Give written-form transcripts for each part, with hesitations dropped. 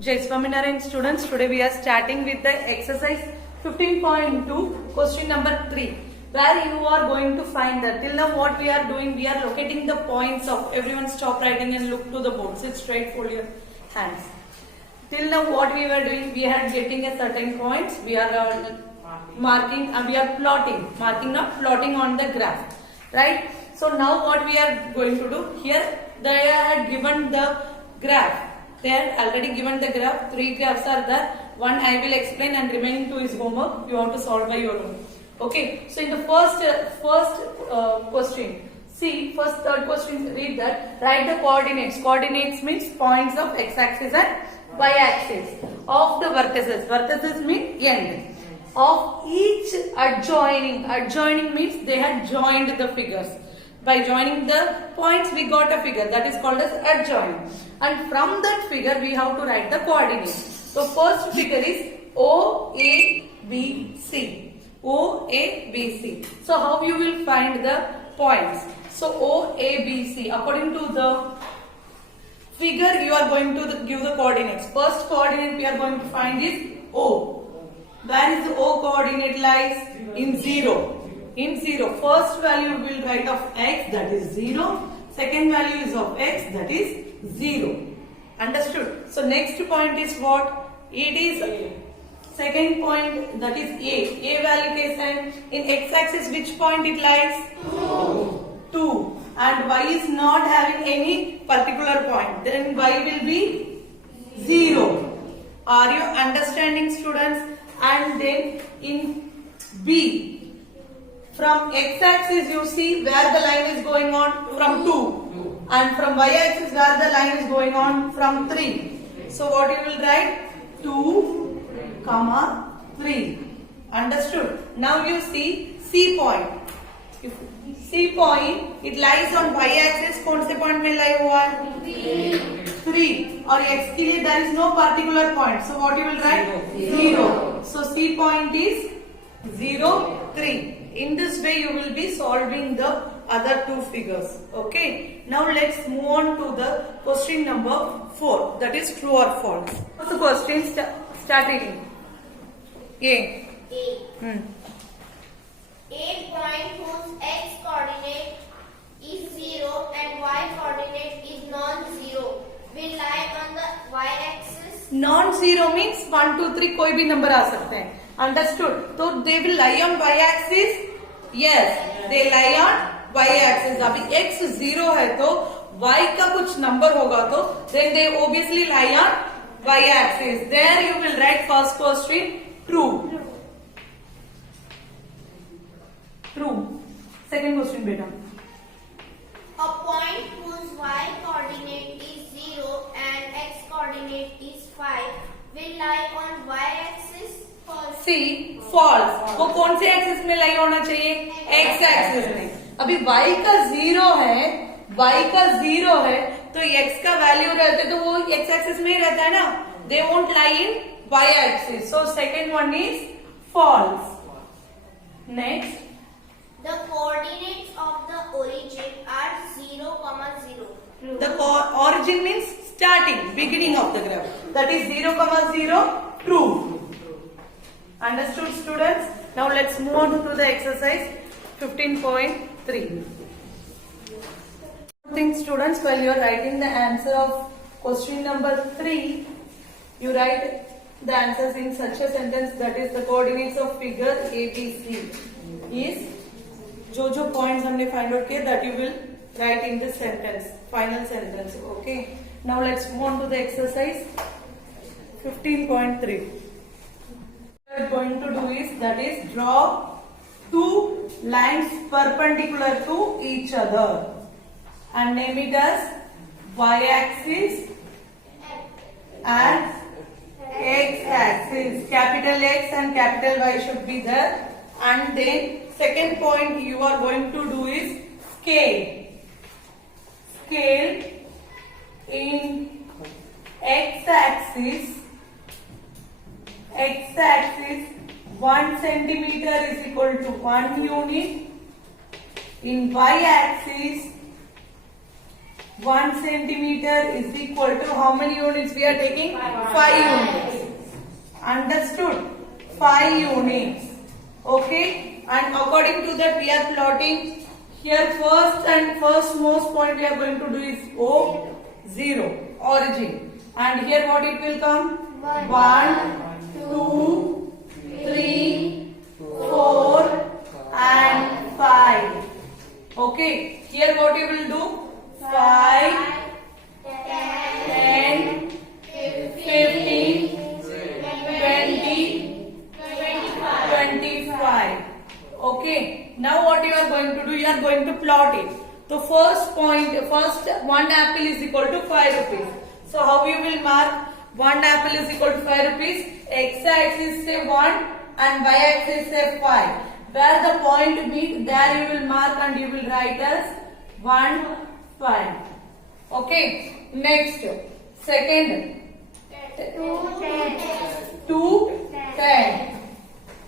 Jai Swaminarayan students, today we are starting with the exercise 15.2 question number 3 where you are going to find that till now what we are doing, we are locating the points of everyone. Stop writing and look to the board, sit straight, fold your hands. Till now what we were doing, we are getting a certain points, we are marking and we are plotting, not plotting on the graph, right? So now what we are going to do here, they had given the graph. They had already given the graph. 3 graphs are there. One I will explain and remaining 2 is homework. You have to solve by your own. Okay. So in the first question, see third question. Read that. Write the coordinates. Coordinates means points of x-axis and y-axis of the vertices. Vertices mean end of each adjoining. Adjoining means they had joined the figures. By joining the points, we got a figure that is called as adjoint. And from that figure, we have to write the coordinates. So first figure is OABC. OABC. So how you will find the points? So OABC. According to the figure, you are going to give the coordinates. First coordinate we are going to find is O. Where is the O coordinate lies? In 0. In 0, first value we will write of x, that is 0. Second value is of x, that is 0. Understood? So next point is what? It is second point, that is A. A value case and in x-axis which point it lies? 2. And y is not having any particular point. Then y will be 0. Are you understanding, students? And then in B. From x-axis you see where the line is going on from 2 and from y-axis where the line is going on from 3. So what you will write? 2, 3. Understood? Now you see C point. If C point, it lies on y-axis. कौन से point में lie हुआ है? 3. और x के लिए there is no particular point. So what you will write? 0. So C point is 0, 3. In this way you will be solving the other 2 figures. Okay. Now let's move on to the question number 4. That is true or false. What's the question? Start reading. A. A point whose x coordinate is 0 and y coordinate is non-zero will lie on the y-axis. Non-zero means 1, 2, 3 कोई भी number आ सकते हैं. Understood? So they will lie on y-axis. Yes, they lie on y-axis. अभी x 0 है तो y का कुछ number होगा तो then they obviously lie on y-axis. There you will write first question true. True. Second question, beta. A point whose y coordinate is 0 and x coordinate is 5 will lie on y-axis. False. See, false. वो कौन से axis में लाई होना चाहिए? x axis में. अभी y का 0 है, तो x का वैल्यू रहते तो वो x एक्सिस में ही रहता है ना. They won't lie in y axis. So second one is false. Next. The coordinates of the origin are 0, 0. The origin means starting, beginning of the graph. That is 0, 0. True. Understood, students? Now let's move on to the exercise 15.3. Think, students, while you are writing the answer of question number 3, you write the answers in such a sentence, that is the coordinates of figure ABC is जो points हमने find out किए, that you will write in this sentence, final sentence. Okay. Now let's move on to the exercise 15.3. What we are going to do is, that is draw 2 lines perpendicular to each other and name it as y-axis and x-axis. Capital X and capital Y should be there. And then second point you are going to do is scale. Scale in x-axis 1 centimeter is equal to 1 unit. In y-axis 1 centimeter is equal to how many units we are taking? 5 units. Understood? 5 units. Okay. And according to that we are plotting here first most point we are going to do is O0 origin. And here what it will come? 1, 2, 3, 4 and 5. Okay. Here what you will do? 5, 10, 15, 20, 25. Okay. Now what you are going to do? You are going to plot it. So first one apple is equal to 5 rupees. So how you will mark? One apple is equal to 5 rupees. X-axis say 1 and y-axis say 5. Where the point meet, there you will mark and you will write as 1, 5. Okay. Next, second, 2, 10.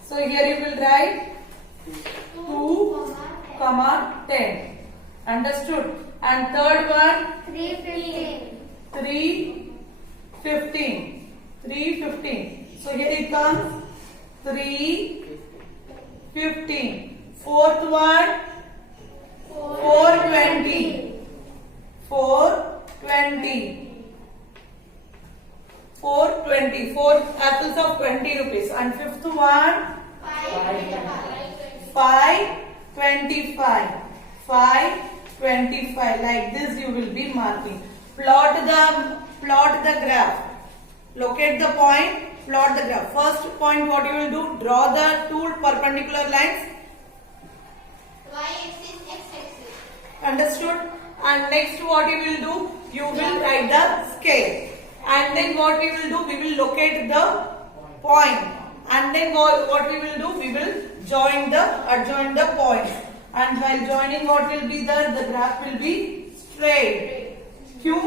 So here you will write 2, 10. Understood? And third one, 3, 15. So here it comes 3, 15. Fourth one, 420. 420. 4 apples of 20 rupees. And fifth one, 525. 525. Like this you will be marking. Plot the graph. Locate the point. Plot the graph. First point what you will do? Draw the two perpendicular lines. Y-axis, X-axis. Understood? And next what you will do? You will write the scale. And then what we will do? We will locate the point. And then what we will do? We will adjoin the points. And while joining, what will be there? The graph will be straight. क्यों?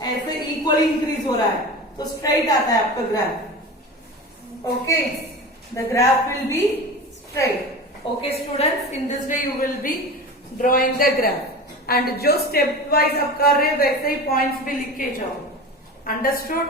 ऐसे equally increase हो रहा है, तो straight आता है आपका graph. Okay, the graph will be straight. Okay, students, in this way you will be drawing the graph. And जो step wise आप कर रहे हैं वैसे ही points भी लिख के जाओ. Understood?